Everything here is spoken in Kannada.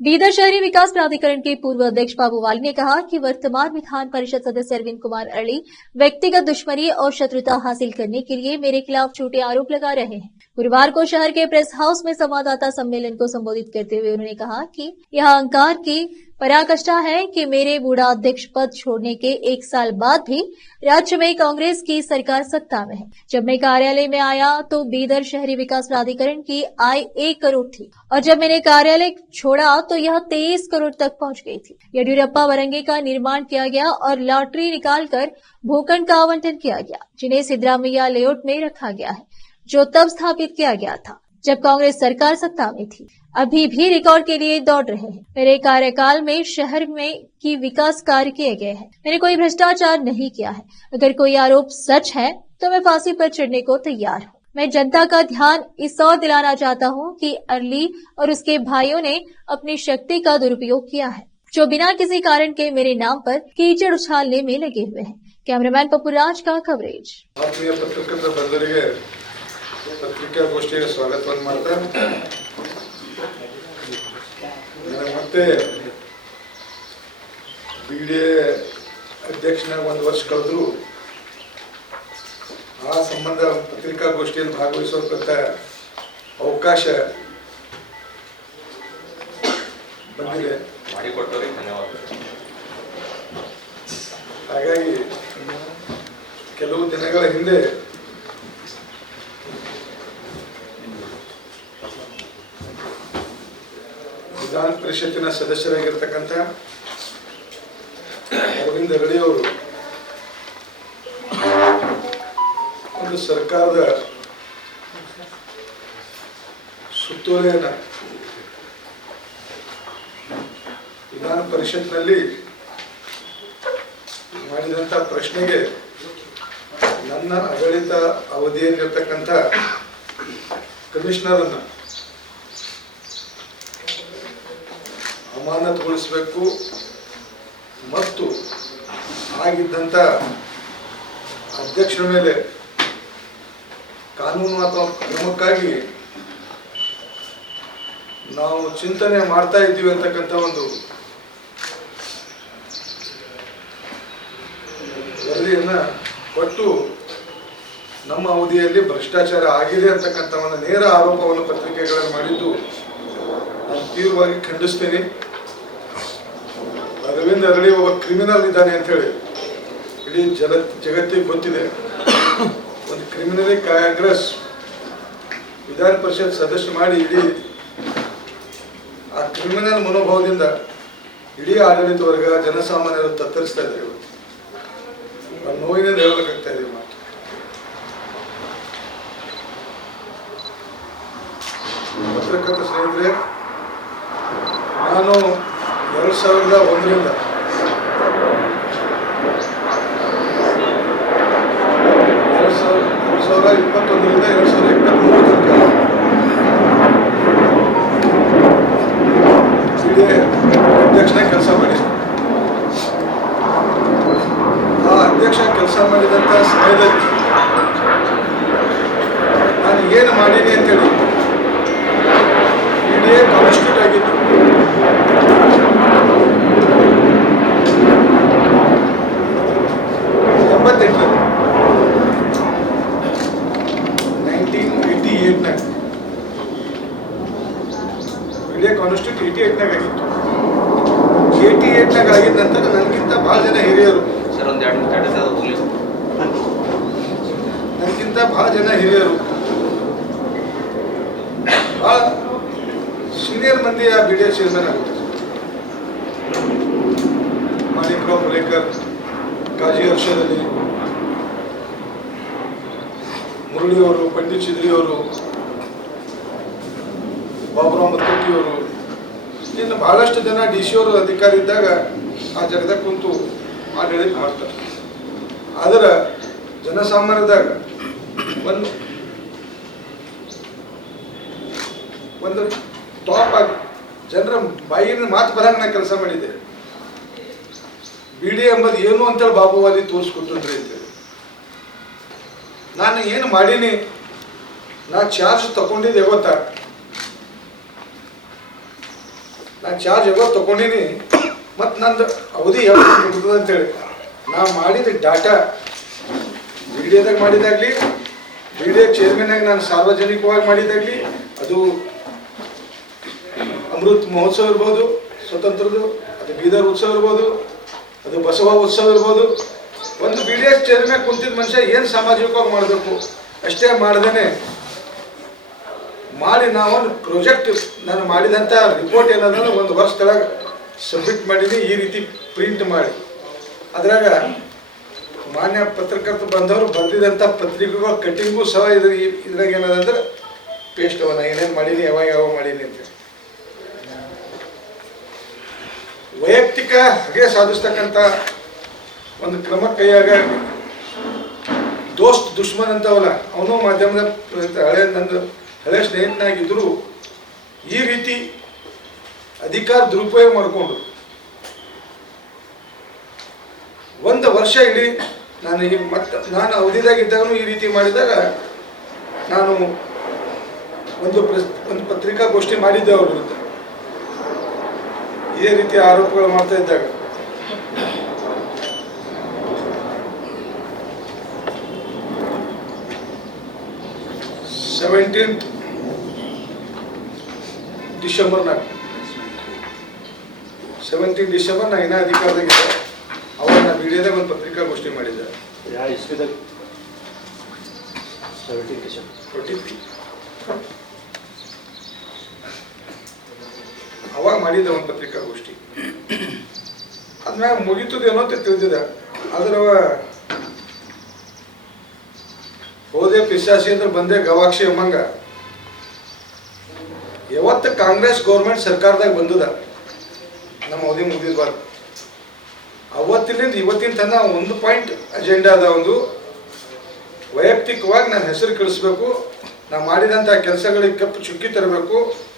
बीदर शहरी विकास प्राधिकरण के पूर्व अध्यक्ष बाबू वाली ने कहा कि वर्तमान विधान परिषद सदस्य अरविंद कुमार अरली व्यक्तिगत दुश्मनी और शत्रुता हासिल करने के लिए मेरे खिलाफ झूठे आरोप लगा रहे हैं। गुरुवार को शहर के प्रेस हाउस में संवाददाता सम्मेलन को संबोधित करते हुए उन्होंने कहा कि यह अहंकार की पराकाष्ठा है कि मेरे बूढ़ा अध्यक्ष पद छोड़ने के 1 साल बाद भी राज्य में कांग्रेस की सरकार सत्ता में है। जब मैं कार्यालय में आया तो बीदर शहरी विकास प्राधिकरण की आय 1 करोड़ थी और जब मैंने कार्यालय छोड़ा तो यह 23 करोड़ तक पहुंच गई थी। येडियुरप्पा वरंगे का निर्माण किया गया और लॉटरी निकालकर भूखंड का आवंटन किया गया, जिन्हें सिद्धरामैया लेआउट में रखा गया है, जो तब स्थापित किया गया था जब कांग्रेस सरकार सत्ता में थी। अभी भी रिकॉर्ड के लिए दौड़ रहे हैं। मेरे कार्यकाल में शहर में की विकास कार्य किए गए हैं। मैंने कोई भ्रष्टाचार नहीं किया है। अगर कोई आरोप सच है तो मैं फांसी पर चढ़ने को तैयार हूँ। मैं जनता का ध्यान इस ओर दिलाना चाहता हूँ कि अरली और उसके भाइयों ने अपनी शक्ति का दुरुपयोग किया है, जो बिना किसी कारण के मेरे नाम पर कीचड़ उछालने में लगे हुए हैं। कैमरामैन पप्पूराज का कवरेज। ಪತ್ರಿಕಾಗೋಷ್ಠಿಗೆ ಸ್ವಾಗತವನ್ನು ಮಾಡ್ತಾ ಮತ್ತೆ ಬಿಡಿಎ ಅಧ್ಯಕ್ಷನಾಗಿ 1 ವರ್ಷ ಕಳೆದ್ರು ಆ ಸಂಬಂಧ ಪತ್ರಿಕಾಗೋಷ್ಠಿಯಲ್ಲಿ ಭಾಗವಹಿಸೋದಕ್ಕೆ ಅವಕಾಶ ಬಂದಿದೆ, ಮಾಡಿಕೊಟ್ಟವರಿಗೆ ಧನ್ಯವಾದಗಳು. ಹಾಗಾಗಿ ಕೆಲವು ದಿನಗಳ ಹಿಂದೆ ವಿಧಾನ ಪರಿಷತ್ತಿನ ಸದಸ್ಯರಾಗಿರ್ತಕ್ಕಂಥ ಅರವಿಂದ್ ಅರಳಿ ಅವರು ಒಂದು ಸರ್ಕಾರದ ಸುತ್ತೋಲೆಯನ್ನು ವಿಧಾನ ಪರಿಷತ್ನಲ್ಲಿ ಮಾಡಿದಂಥ ಪ್ರಶ್ನೆಗೆ ನನ್ನ ಆಡಳಿತ ಅವಧಿಯಲ್ಲಿರ್ತಕ್ಕಂಥ ಕಮಿಷನರ್ ಅನ್ನು ಅಮಾನತುಗೊಳಿಸಬೇಕು ಮತ್ತು ಆಗಿದ್ದಂಥ ಅಧ್ಯಕ್ಷರ ಮೇಲೆ ಕಾನೂನು ಅಥವಾ ಕ್ರಮಕ್ಕಾಗಿ ನಾವು ಚಿಂತನೆ ಮಾಡ್ತಾ ಇದ್ದೀವಿ ಅಂತಕ್ಕಂಥ ಒಂದು ವರದಿಯನ್ನು ಕೊಟ್ಟು ನಮ್ಮ ಅವಧಿಯಲ್ಲಿ ಭ್ರಷ್ಟಾಚಾರ ಆಗಿದೆ ಅಂತಕ್ಕಂಥ ಒಂದು ನೇರ ಆರೋಪವನ್ನು ಪತ್ರಿಕೆಗಳಲ್ಲಿ ಮಾಡಿದ್ದು ನಾನು ತೀವ್ರವಾಗಿ ಖಂಡಿಸ್ತೀನಿ. ಅರವಿಂದ್ ಅರಳಿ ಒಬ್ಬ ಕ್ರಿಮಿನಲ್ ಇದ್ದಾನೆ ಅಂತ ಹೇಳಿ ಇಡೀ ಜಗತ್ತಿಗೆ ಗೊತ್ತಿದೆ. ಒಂದು ಕ್ರಿಮಿನಲ್ ಕಾಂಗ್ರೆಸ್ ವಿಧಾನ ಪರಿಷತ್ ಸದಸ್ಯ ಮಾಡಿ ಇಡೀ ಆ ಕ್ರಿಮಿನಲ್ ಮನೋಭಾವದಿಂದ ಇಡೀ ಆಡಳಿತ ವರ್ಗ ಜನಸಾಮಾನ್ಯರು ತತ್ತರಿಸ್ತಾ ಇದ್ದಾರೆ. ಇವತ್ತು ನೋವಿನಿಂದ ಹೇಳಬೇಕಾಗ್ತಾ ಇದೆ ಮಾತು. ಪತ್ರಕರ್ತ ಸ್ನೇಹಿತರೆ, ನಾನು 2001ರಿಂದ 2021ರಿಂದ 2023 ತನಕ ಅಧ್ಯಕ್ಷನಾಗಿ ಕೆಲಸ ಮಾಡಿದ್ದೆ. ಆ ಅಧ್ಯಕ್ಷ ಕೆಲಸ ಮಾಡಿದಂಥ ಸಮಯದಲ್ಲಿ ನಾನು ಏನು ಮಾಡೀನಿ ಅಂತೇಳಿ ಬಿಡಿಎ ಕಾನ್ಸ್ಟಿಟ್ಯೂಟ್ ಆಗಿದ್ದು. ಬಿಡಿಎ ಕಾನ್ಸ್ಟಿಟ್ಯೂಟ್ 88ನಾಗ ಆಗಿತ್ತು. 88ನಾಗ ಆಗಿದ್ದ ನಂತರ ನನಗಿಂತ ಭಾಳ ಜನ ಹಿರಿಯರು ಭಾಳ ಸೀನಿಯರ್ ಮಂದಿ ಆ ಬಿಡಿಎ ಚೇರ್ಮನ್ ಆಗುತ್ತೆ. ಮಾಣಿಕರಾವ್ ಹುಲೇಕರ್, ಕಾಜಿ ಹರ್ಷದ್ ಅಲಿ, ಮುರಳಿಯವರು, ಪಂಡಿತ್ ಚಿದ್ರಿಯವರು, ಬಾಬುರಾವ್ ಮತ್ತೂಟಿಯವರು, ಇನ್ನು ಬಹಳಷ್ಟು ಜನ DC ಅವರು ಅಧಿಕಾರಿ ಇದ್ದಾಗ ಆ ಜಾಗದಾಗ ಕುಂತು ಆಡಳಿತ ಮಾಡ್ತಾರೆ. ಆದರೆ ಜನಸಾಮಾನ್ಯದಾಗ ಒಂದು ಟಾಪ್ ಆಗಿ ಜನರ ಬಾಯಿನ ಮಾತು ಬರಂಗ ನಾ ಕೆಲಸ ಮಾಡಿದ್ದೆ. ಬಿಡಿಎ ಎಂಬುದು ಏನು ಅಂತೇಳಿ ಬಾಬು ವಾಲಿ ತೋರಿಸ್ಕೊಟ್ಟಿದ್ರಿ ಅಂತೇಳಿ ನಾನು ಏನು ಮಾಡೀನಿ. ನಾ ಚಾರ್ಜ್ ತಗೊಂಡಿದ್ದೆ ಗೊತ್ತಾ, ನಾನು ಚಾರ್ಜ್ ಯಾವಾಗ ತೊಗೊಂಡಿನಿ ಮತ್ತು ನಂದು ಅವಧಿ ಯಾವಾಗ ಮುಗಿತದೆ ಅಂತೇಳಿ ನಾ ಮಾಡಿದ ಡಾಟಾ ವಿಡಿಯೋದಾಗ ಮಾಡಿದಾಗಲಿ ವಿಡಿಯೋ ಚೇರ್ಮನ್ನಾಗಿ ನಾನು ಸಾರ್ವಜನಿಕವಾಗಿ ಮಾಡಿದಾಗಲಿ ಅದು ಅಮೃತ್ ಮಹೋತ್ಸವ ಇರ್ಬೋದು ಸ್ವತಂತ್ರದ್ದು, ಅದು ಬೀದರ್ ಉತ್ಸವ ಇರ್ಬೋದು, ಅದು ಬಸವ ಉತ್ಸವ ಇರ್ಬೋದು. ಒಂದು ವಿಡಿಯೋ ಚೇರ್ಮನ್ ಕುಂತಿದ್ದ ಮನುಷ್ಯ ಏನು ಸಾಮಾಜಿಕವಾಗಿ ಮಾಡಬೇಕು ಅಷ್ಟೇ ಮಾಡ್ದೇ ಮಾಡಿ ನಾವೊಂದು ಪ್ರಾಜೆಕ್ಟ್ ನಾನು ಮಾಡಿದಂಥ ರಿಪೋರ್ಟ್ ಏನಂದ್ರೆ ಒಂದು ವರ್ಷದೊಳಗೆ ಸಬ್ಮಿಟ್ ಮಾಡೀನಿ. ಈ ರೀತಿ ಪ್ರಿಂಟ್ ಮಾಡಿ ಅದ್ರಾಗ ಮಾನ್ಯ ಪತ್ರಕರ್ತರು ಬಂದವರು ಬರೆದಿದಂಥ ಪತ್ರಿಕೆಗಳ ಕಟ್ಟಿಂಗು ಸಹ ಇದ್ರಾಗ ಏನದಂದ್ರೆ ಪೇಸ್ಟ್ ಅವನ್ನ ಏನೇನು ಮಾಡೀನಿ ಯಾವ ಮಾಡೀನಿ ಅಂತ ವೈಯಕ್ತಿಕ ಹಾಗೆ ಸಾಧಿಸ್ತಕ್ಕಂಥ ಒಂದು ಕ್ರಮ ಕೈಯಾಗ ದೋಸ್ತ್ ದುಶ್ಮನ್ ಅಂತವಲ್ಲ, ಅವನು ಮಾಧ್ಯಮದ ಹಳೆ ಸ್ನೇಹಿತನಾಗಿದ್ದರೂ ಈ ರೀತಿ ಅಧಿಕಾರ ದುರುಪಯೋಗ ಮಾಡಿಕೊಂಡು ಒಂದು ವರ್ಷ ಇಡೀ ನಾನು ಈಗ ನಾನು ಅವಧಿದಾಗಿದ್ದಾಗೂ ಈ ರೀತಿ ಮಾಡಿದಾಗ ನಾನು ಒಂದು ಪತ್ರಿಕಾಗೋಷ್ಠಿ ಮಾಡಿದ್ದೆ ಅವ್ರ ವಿರುದ್ಧ ಇದೇ ರೀತಿ ಆರೋಪಗಳು ಮಾಡ್ತಾ ಇದ್ದಾಗ. ಡಿಸೆಂಬರ್ ನಾ ಇನ್ನೂ ಅಧಿಕಾರದಾಗಿದ್ದೆ. ಅವಾಗ ನಾನು ಮೀಡಿಯಾದಾಗ ಒಂದು ಪತ್ರಿಕಾಗೋಷ್ಠಿ ಮಾಡಿದ್ದೆ. ಅವಾಗ ಮಾಡಿದ್ದೆ ಒಂದು ಪತ್ರಿಕಾಗೋಷ್ಠಿ. ಅದ್ಮ್ಯಾಗ ಮುಗಿತದೇನೋ ಅಂತ ತಿಳಿದಿದೆ. ಆದ್ರೆ ಹೋದೆ ಪಿಶಾಸಿ ಅಂದ್ರೆ ಬಂದೆ ಗವಾಕ್ಷಿ ಅಮ್ಮಂಗ ಯಾವತ್ತು ಕಾಂಗ್ರೆಸ್ ಗೌರ್ಮೆಂಟ್ ಸರ್ಕಾರದಾಗ ಬಂದದ ನಮ್ಮ ಅವಧಿ ಮುಗಿದ್ಬಾರ್ದು. ಅವತ್ತಿನಿಂದ ಇವತ್ತಿನ ತನಕ ಒಂದು ಪಾಯಿಂಟ್ ಅಜೆಂಡಾ ಅದ. ಒಂದು ವೈಯಕ್ತಿಕವಾಗಿ ನನ್ನ ಹೆಸರು ಕಳಿಸ್ಬೇಕು, ನಾ ಮಾಡಿದಂಥ ಕೆಲಸಗಳಿಗೆ ಕಪ್ಪು ಚುಕ್ಕಿ ತರಬೇಕು,